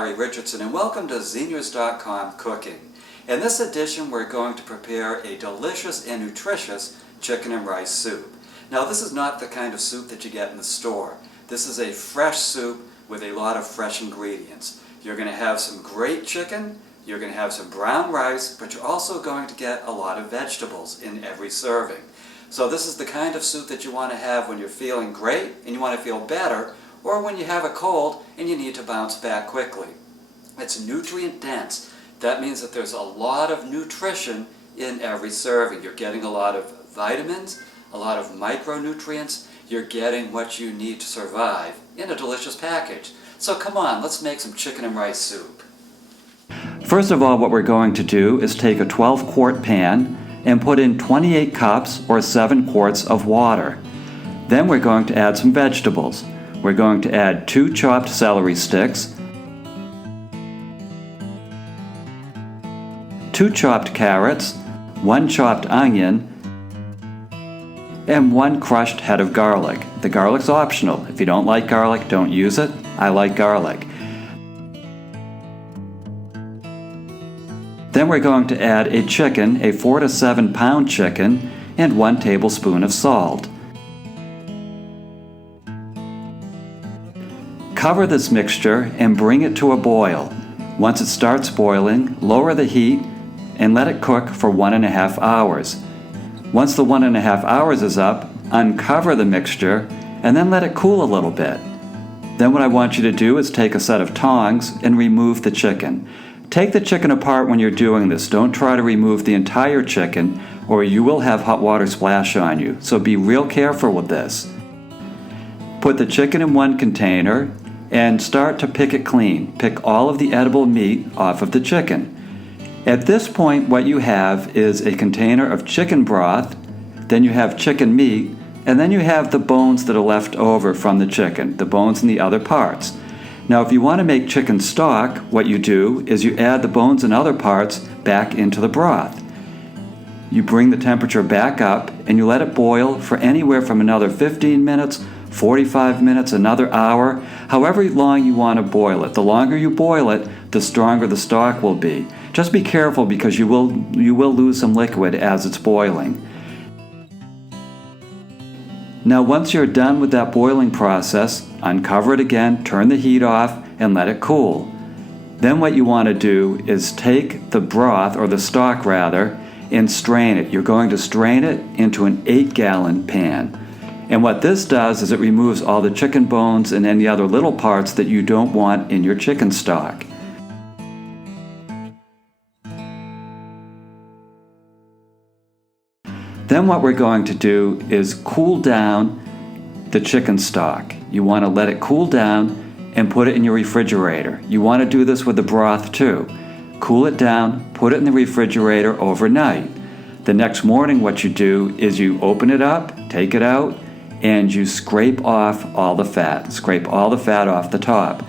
Larry Richardson and welcome to Zeniers.com Cooking. In this edition we're going to prepare a delicious and nutritious chicken and rice soup. Now this is not the kind of soup that you get in the store. This is a fresh soup with a lot of fresh ingredients. You're going to have some great chicken, you're going to have some brown rice, but you're also going to get a lot of vegetables in every serving. So this is the kind of soup that you want to have when you're feeling great and you want to feel better, or when you have a cold and you need to bounce back quickly. It's nutrient dense. That means that there's a lot of nutrition in every serving. You're getting a lot of vitamins, a lot of micronutrients. You're getting what you need to survive in a delicious package. So come on, let's make some chicken and rice soup. First of all, what we're going to do is take a 12-quart pan and put in 28 cups or 7 quarts of water. Then we're going to add some vegetables. We're going to add 2 chopped celery sticks, 2 chopped carrots, 1 chopped onion, and 1 crushed head of garlic. The garlic's optional. If you don't like garlic, don't use it. I like garlic. Then we're going to add a chicken, a 4 to 7 pound chicken, and 1 tablespoon of salt. Cover this mixture and bring it to a boil. Once it starts boiling, lower the heat and let it cook for 1.5 hours. Once the 1.5 hours is up, uncover the mixture and then let it cool a little bit. Then what I want you to do is take a set of tongs and remove the chicken. Take the chicken apart when you're doing this. Don't try to remove the entire chicken or you will have hot water splash on you. So be real careful with this. Put the chicken in one container and start to pick it clean. Pick all of the edible meat off of the chicken. At this point, what you have is a container of chicken broth, then you have chicken meat, and then you have the bones that are left over from the chicken, the bones and the other parts. Now, if you want to make chicken stock, what you do is you add the bones and other parts back into the broth. You bring the temperature back up and you let it boil for anywhere from another 15 minutes, 45 minutes, another hour, however long you want to boil it. The longer you boil it, the stronger the stock will be. Just be careful because you will lose some liquid as it's boiling. Now once you're done with that boiling process, uncover it again, turn the heat off, and let it cool. Then what you want to do is take the broth, or the stock rather, and strain it. You're going to strain it into an 8-gallon pan. And what this does is it removes all the chicken bones and any other little parts that you don't want in your chicken stock. Then what we're going to do is cool down the chicken stock. You want to let it cool down and put it in your refrigerator. You want to do this with the broth too. Cool it down, put it in the refrigerator overnight. The next morning what you do is you open it up, take it out, and you scrape off all the fat. Scrape all the fat off the top.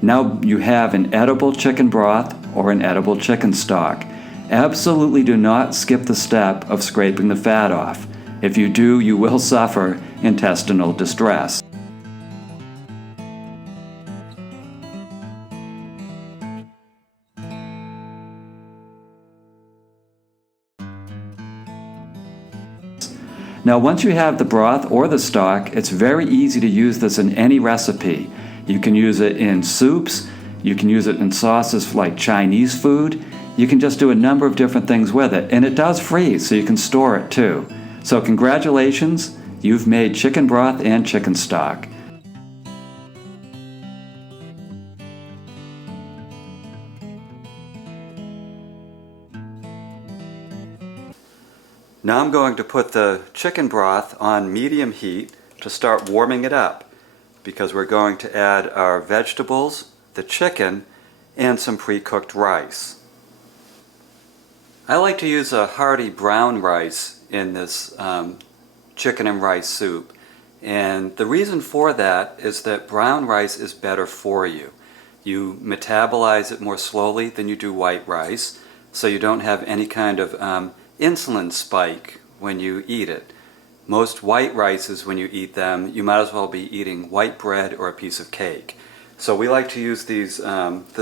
Now you have an edible chicken broth or an edible chicken stock. Absolutely do not skip the step of scraping the fat off. If you do, you will suffer intestinal distress. Now once you have the broth or the stock, it's very easy to use this in any recipe. You can use it in soups, you can use it in sauces like Chinese food, you can just do a number of different things with it, and it does freeze, so you can store it too. So congratulations, you've made chicken broth and chicken stock. Now I'm going to put the chicken broth on medium heat to start warming it up because we're going to add our vegetables, the chicken, and some pre-cooked rice. I like to use a hearty brown rice in this chicken and rice soup. And the reason for that is that brown rice is better for you. You metabolize it more slowly than you do white rice, so you don't have any kind of insulin spike when you eat it. Most white rices, when you eat them, you might as well be eating white bread or a piece of cake. So we like to use this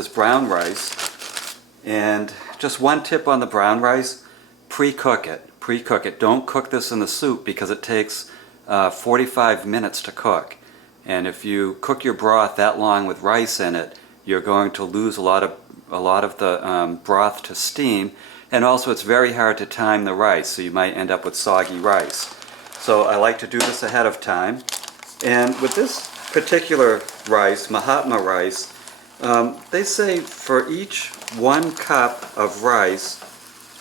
brown rice. And just one tip on the brown rice, pre-cook it. Pre-cook it. Don't cook this in the soup because it takes 45 minutes to cook. And if you cook your broth that long with rice in it, you're going to lose a lot of the broth to steam, and also it's very hard to time the rice, so you might end up with soggy rice. So I like to do this ahead of time. And with this particular rice, Mahatma rice, they say for each 1 cup of rice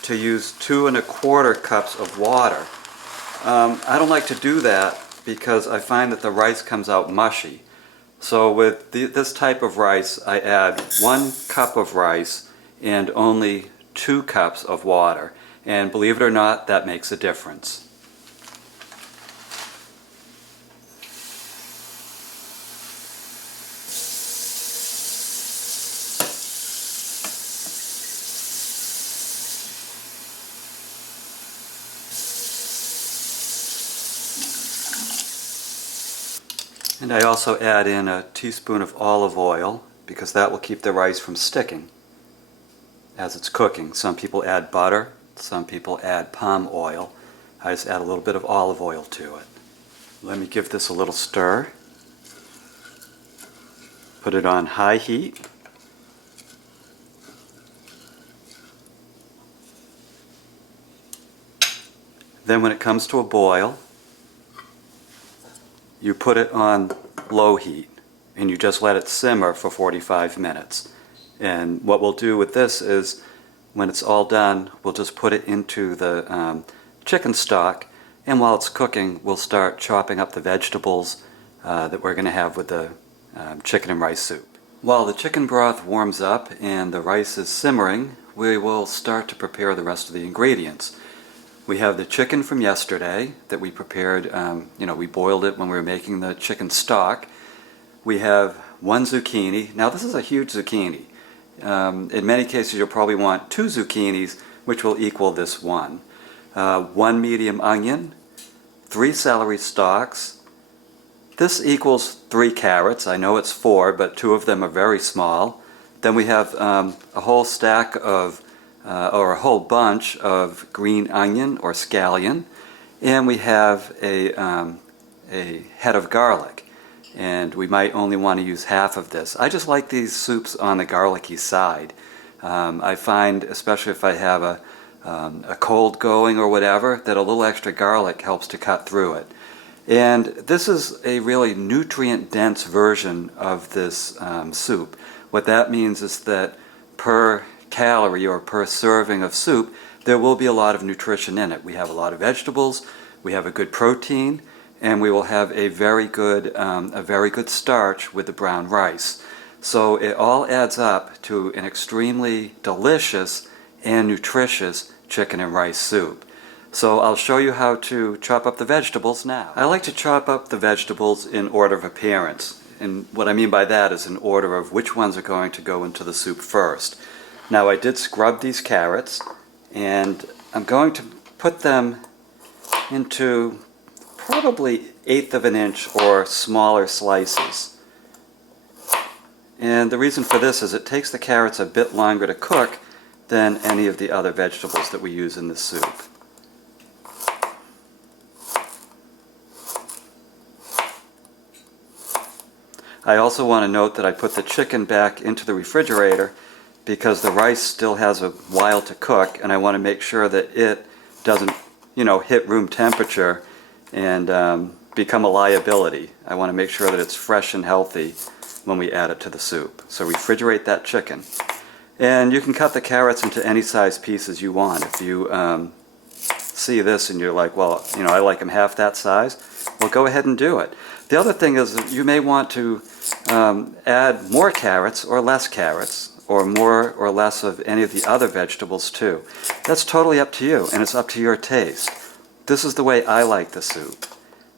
to use 2 1/4 cups of water. I don't like to do that because I find that the rice comes out mushy. So with this type of rice, I add 1 cup of rice and only 2 cups of water. And believe it or not, that makes a difference. And I also add in a teaspoon of olive oil because that will keep the rice from sticking as it's cooking. Some people add butter, some people add palm oil. I just add a little bit of olive oil to it. Let me give this a little stir. Put it on high heat. Then when it comes to a boil, you put it on low heat and you just let it simmer for 45 minutes. And what we'll do with this is when it's all done, we'll just put it into the chicken stock, and while it's cooking, we'll start chopping up the vegetables that we're going to have with the chicken and rice soup. While the chicken broth warms up and the rice is simmering, we will start to prepare the rest of the ingredients. We have the chicken from yesterday that we prepared, we boiled it when we were making the chicken stock. We have 1 zucchini. Now this is a huge zucchini. In many cases you'll probably want 2 zucchinis, which will equal this one. 1 medium onion, 3 celery stalks. This equals 3 carrots. I know it's 4, but 2 of them are very small. Then we have a whole stack of or a whole bunch of green onion or scallion, and we have a head of garlic, and we might only want to use half of this. I just like these soups on the garlicky side. I find, especially if I have a cold going or whatever, that a little extra garlic helps to cut through it. And this is a really nutrient-dense version of this soup. What that means is that per calorie or per serving of soup, there will be a lot of nutrition in it. We have a lot of vegetables, we have a good protein, and we will have a very good starch with the brown rice. So it all adds up to an extremely delicious and nutritious chicken and rice soup. So I'll show you how to chop up the vegetables now. I like to chop up the vegetables in order of appearance. And what I mean by that is in order of which ones are going to go into the soup first. Now I did scrub these carrots, and I'm going to put them into probably 1/8 of an inch or smaller slices. And the reason for this is it takes the carrots a bit longer to cook than any of the other vegetables that we use in the soup. I also want to note that I put the chicken back into the refrigerator because the rice still has a while to cook, and I want to make sure that it doesn't, hit room temperature and become a liability. I want to make sure that it's fresh and healthy when we add it to the soup. So refrigerate that chicken. And you can cut the carrots into any size pieces you want. If you see this and you're like, well, I like them half that size, well, go ahead and do it. The other thing is that you may want to add more carrots or less carrots, or more or less of any of the other vegetables too. That's totally up to you, and it's up to your taste. This is the way I like the soup,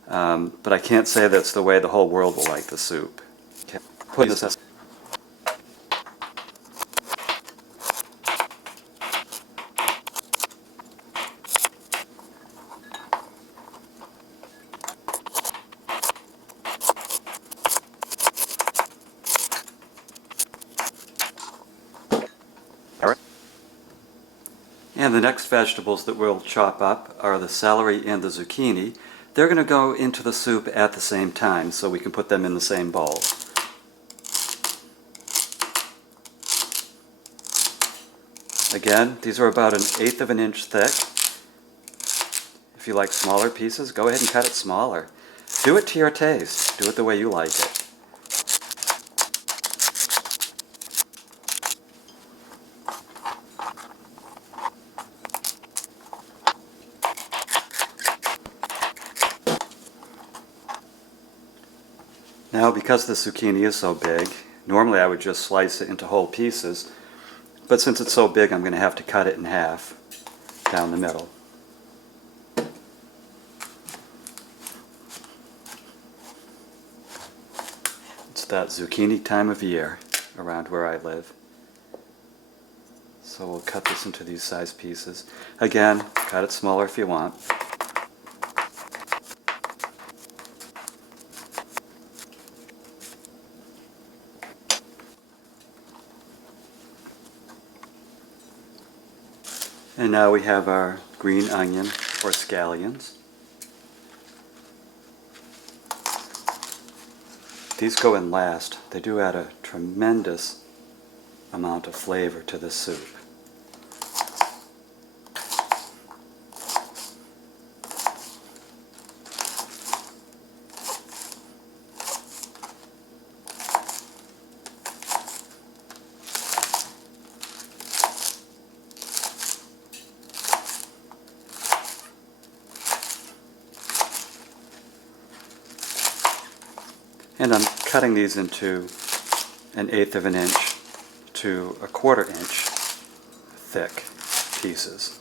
but I can't say that's the way the whole world will like the soup. Okay. Put this. And the next vegetables that we'll chop up are the celery and the zucchini. They're going to go into the soup at the same time, so we can put them in the same bowl. Again, these are about 1/8 of an inch thick. If you like smaller pieces, go ahead and cut it smaller. Do it to your taste. Do it the way you like it. Now, because the zucchini is so big, normally I would just slice it into whole pieces, but since it's so big, I'm going to have to cut it in half down the middle. It's that zucchini time of year around where I live. So we'll cut this into these size pieces. Again, cut it smaller if you want. And now we have our green onion or scallions. These go in last. They do add a tremendous amount of flavor to the soup. And I'm cutting these into 1/8 of an inch to 1/4 inch thick pieces.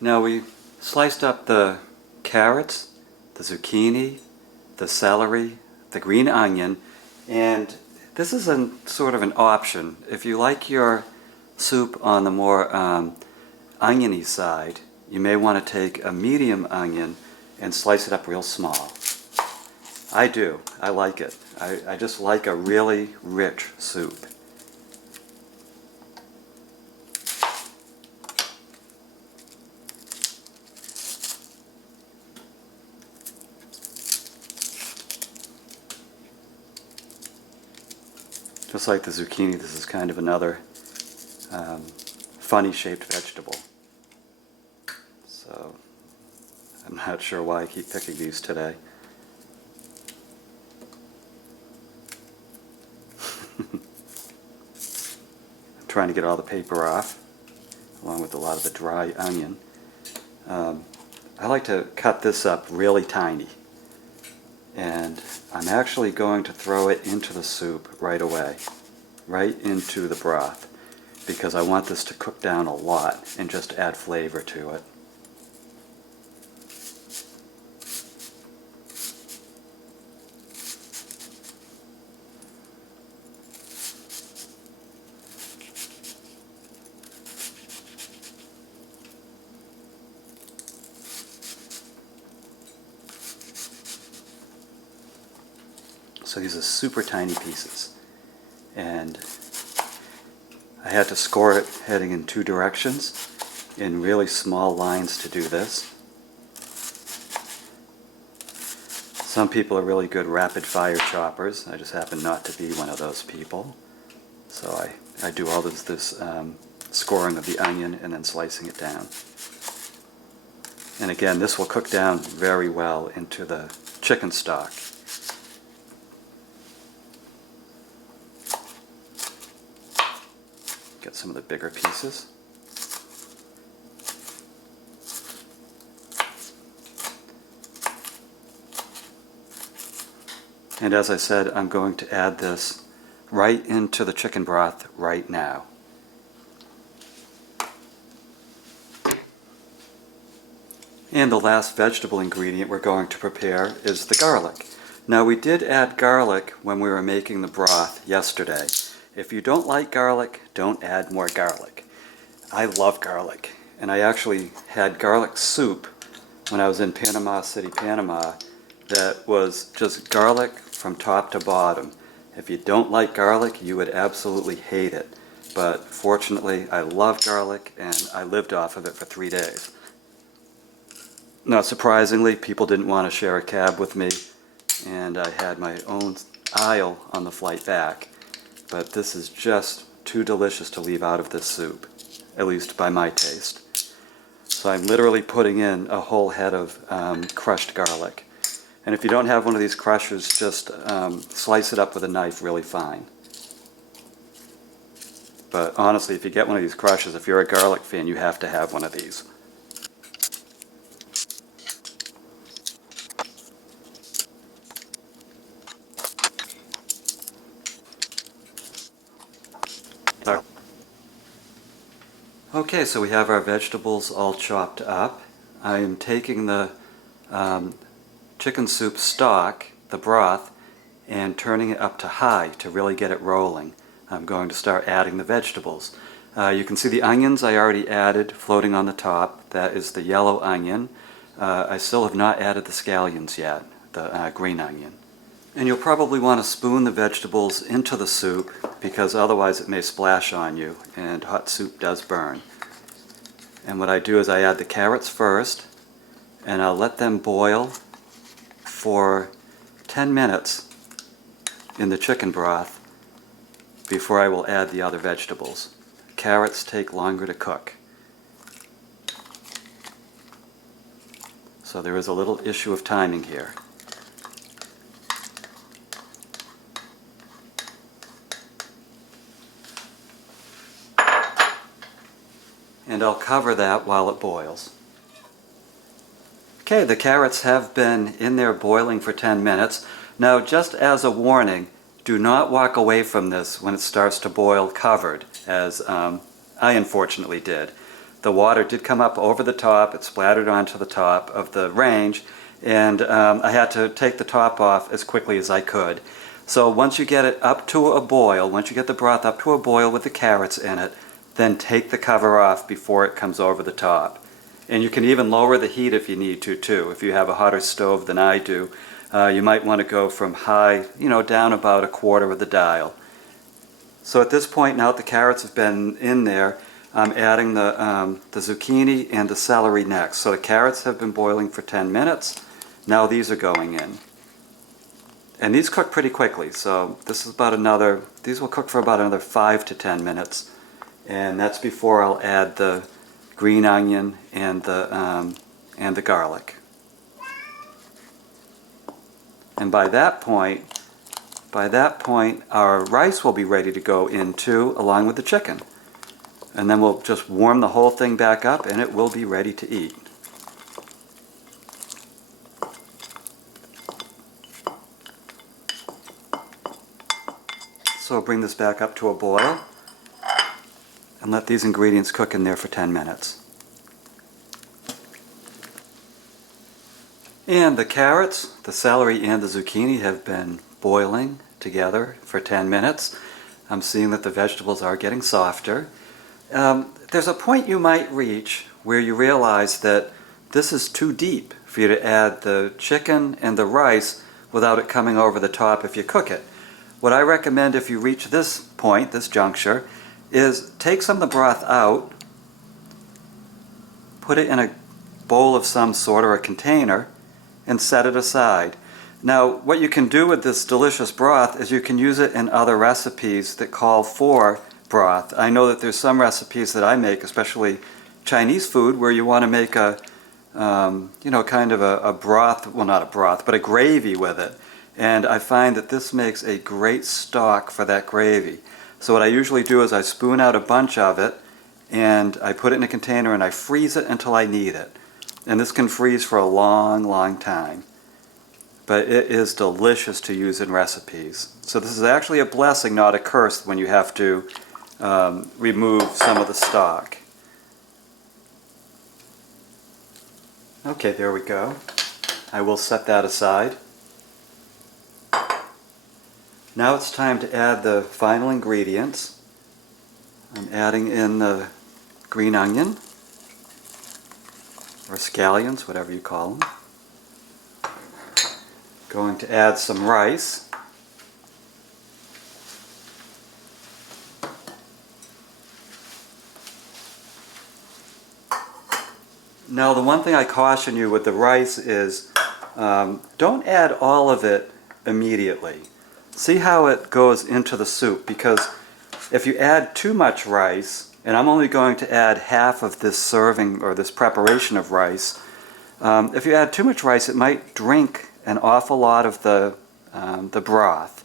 Now we sliced up the carrots, the zucchini, the celery, the green onion, and this is a sort of an option. If you like your soup on the more oniony side, you may want to take a medium onion and slice it up real small. I do. I like it. I just like a really rich soup. Just like the zucchini, this is kind of another funny shaped vegetable. So I'm not sure why I keep picking these today. I'm trying to get all the paper off, along with a lot of the dry onion. I like to cut this up really tiny, and I'm actually going to throw it into the soup right away, right into the broth, because I want this to cook down a lot and just add flavor to it. So these are super tiny pieces, and I had to score it heading in 2 directions in really small lines to do this. Some people are really good rapid fire choppers. I just happen not to be one of those people. So I do all this scoring of the onion and then slicing it down. And again, this will cook down very well into the chicken stock. Get some of the bigger pieces. And as I said, I'm going to add this right into the chicken broth right now. And the last vegetable ingredient we're going to prepare is the garlic. Now we did add garlic when we were making the broth yesterday. If you don't like garlic, don't add more garlic. I love garlic, and I actually had garlic soup when I was in Panama City, Panama, that was just garlic from top to bottom. If you don't like garlic, you would absolutely hate it. But fortunately, I love garlic, and I lived off of it for 3 days. Not surprisingly, people didn't want to share a cab with me, and I had my own aisle on the flight back. But this is just too delicious to leave out of this soup, at least by my taste. So I'm literally putting in a whole head of crushed garlic. And if you don't have one of these crushers, just slice it up with a knife really fine. But honestly, if you get one of these crushers, if you're a garlic fan, you have to have one of these. Okay, so we have our vegetables all chopped up. I am taking the chicken soup stock, the broth, and turning it up to high to really get it rolling. I'm going to start adding the vegetables. You can see the onions I already added floating on the top. That is the yellow onion. I still have not added the scallions yet, the green onion. And you'll probably want to spoon the vegetables into the soup because otherwise it may splash on you, and hot soup does burn. And what I do is I add the carrots first, and I'll let them boil for 10 minutes in the chicken broth before I will add the other vegetables. Carrots take longer to cook. So there is a little issue of timing here. And I'll cover that while it boils. Okay, the carrots have been in there boiling for 10 minutes. Now, just as a warning, do not walk away from this when it starts to boil covered, as I unfortunately did. The water did come up over the top, it splattered onto the top of the range, and I had to take the top off as quickly as I could. So once you get it up to a boil, once you get the broth up to a boil with the carrots in it, then take the cover off before it comes over the top. And you can even lower the heat if you need to, too. If you have a hotter stove than I do, you might want to go from high, down about a quarter of the dial. So at this point, now that the carrots have been in there, I'm adding the zucchini and the celery next. So the carrots have been boiling for 10 minutes. Now these are going in. And these cook pretty quickly, so this is these will cook for about another 5 to 10 minutes. And that's before I'll add the green onion and the garlic. And by that point, our rice will be ready to go into along with the chicken. And then we'll just warm the whole thing back up and it will be ready to eat. So I'll bring this back up to a boil and let these ingredients cook in there for 10 minutes. And the carrots, the celery, and the zucchini have been boiling together for 10 minutes. I'm seeing that the vegetables are getting softer. There's a point you might reach where you realize that this is too deep for you to add the chicken and the rice without it coming over the top if you cook it. What I recommend if you reach this point, this juncture, is take some of the broth out, put it in a bowl of some sort or a container, and set it aside. Now, what you can do with this delicious broth is you can use it in other recipes that call for broth. I know that there's some recipes that I make, especially Chinese food, where you want to make a, kind of a broth, well, not a broth, but a gravy with it. And I find that this makes a great stock for that gravy. So what I usually do is I spoon out a bunch of it and I put it in a container and I freeze it until I need it. And this can freeze for a long, long time. But it is delicious to use in recipes. So this is actually a blessing, not a curse, when you have to remove some of the stock. Okay, there we go. I will set that aside. Now it's time to add the final ingredients. I'm adding in the green onion, or scallions, whatever you call them. Going to add some rice. Now the one thing I caution you with the rice is don't add all of it immediately. See how it goes into the soup, because if you add too much rice, and I'm only going to add half of this serving or this preparation of rice, if you add too much rice it might drink an awful lot of the broth.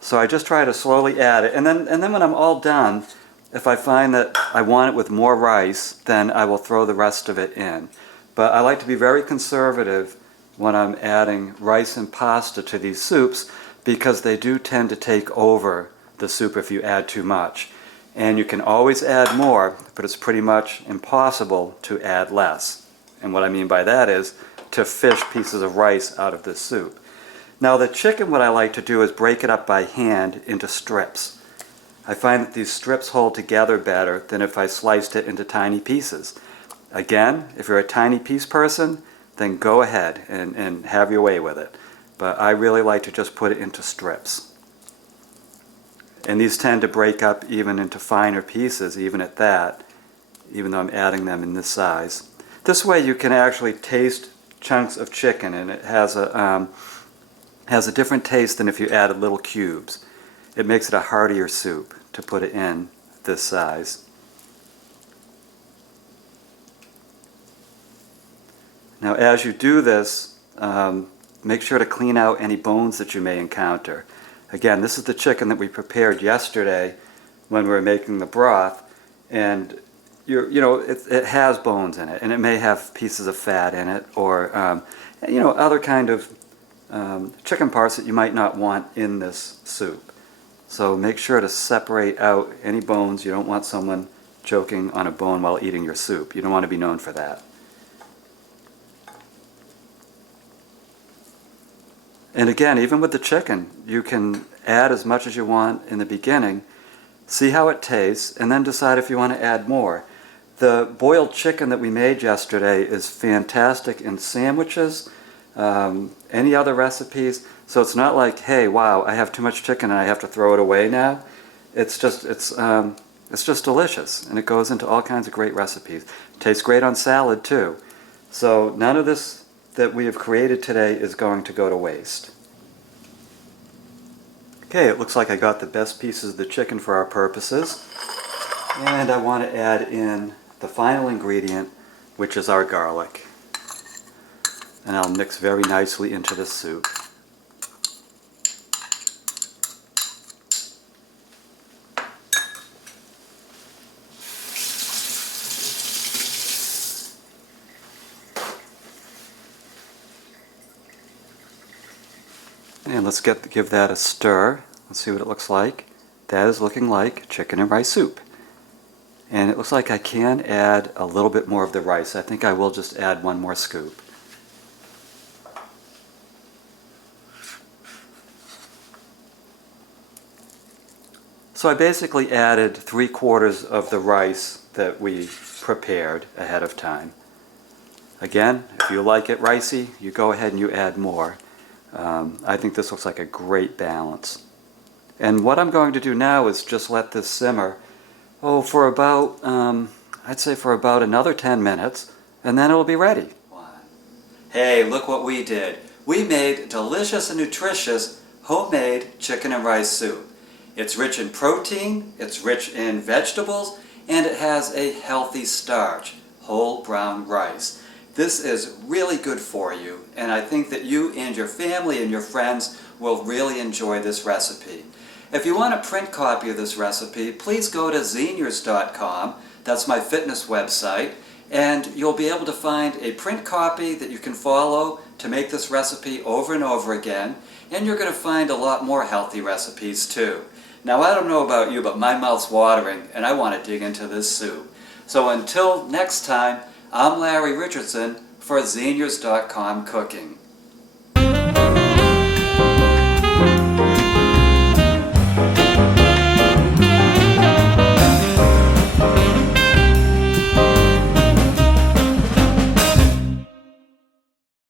So I just try to slowly add it, and then when I'm all done, if I find that I want it with more rice, then I will throw the rest of it in. But I like to be very conservative when I'm adding rice and pasta to these soups, because they do tend to take over the soup if you add too much. And you can always add more, but it's pretty much impossible to add less. And what I mean by that is to fish pieces of rice out of this soup. Now the chicken, what I like to do is break it up by hand into strips. I find that these strips hold together better than if I sliced it into tiny pieces. Again, if you're a tiny piece person, then go ahead and have your way with it. But I really like to just put it into strips. And these tend to break up even into finer pieces, even at that, even though I'm adding them in this size. This way you can actually taste chunks of chicken, and it has a different taste than if you added little cubes. It makes it a heartier soup to put it in this size. Now as you do this, make sure to clean out any bones that you may encounter. Again, this is the chicken that we prepared yesterday when we were making the broth, and it has bones in it, and it may have pieces of fat in it, or other kind of chicken parts that you might not want in this soup. So make sure to separate out any bones. You don't want someone choking on a bone while eating your soup. You don't want to be known for that. And again, even with the chicken, you can add as much as you want in the beginning, see how it tastes, and then decide if you want to add more. The boiled chicken that we made yesterday is fantastic in sandwiches, any other recipes. So it's not like, hey, wow, I have too much chicken and I have to throw it away now. It's just delicious, and it goes into all kinds of great recipes. It tastes great on salad too. So none of this that we have created today is going to go to waste. Okay, it looks like I got the best pieces of the chicken for our purposes. And I want to add in the final ingredient, which is our garlic. And I'll mix very nicely into the soup. And let's give that a stir. Let's see what it looks like. That is looking like chicken and rice soup. And it looks like I can add a little bit more of the rice. I think I will just add one more scoop. So I basically added 3/4 of the rice that we prepared ahead of time. Again, if you like it ricey, you go ahead and you add more. I think this looks like a great balance. And what I'm going to do now is just let this simmer, for about, I'd say for about another 10 minutes, and then it'll be ready. Hey, look what we did. We made delicious and nutritious homemade chicken and rice soup. It's rich in protein, it's rich in vegetables, and it has a healthy starch, whole brown rice. This is really good for you, and I think that you and your family and your friends will really enjoy this recipe. If you want a print copy of this recipe, please go to Xeniers.com. That's my fitness website. And you'll be able to find a print copy that you can follow to make this recipe over and over again. And you're going to find a lot more healthy recipes too. Now, I don't know about you, but my mouth's watering and I want to dig into this soup. So until next time, I'm Larry Richardson for Xeniers.com Cooking.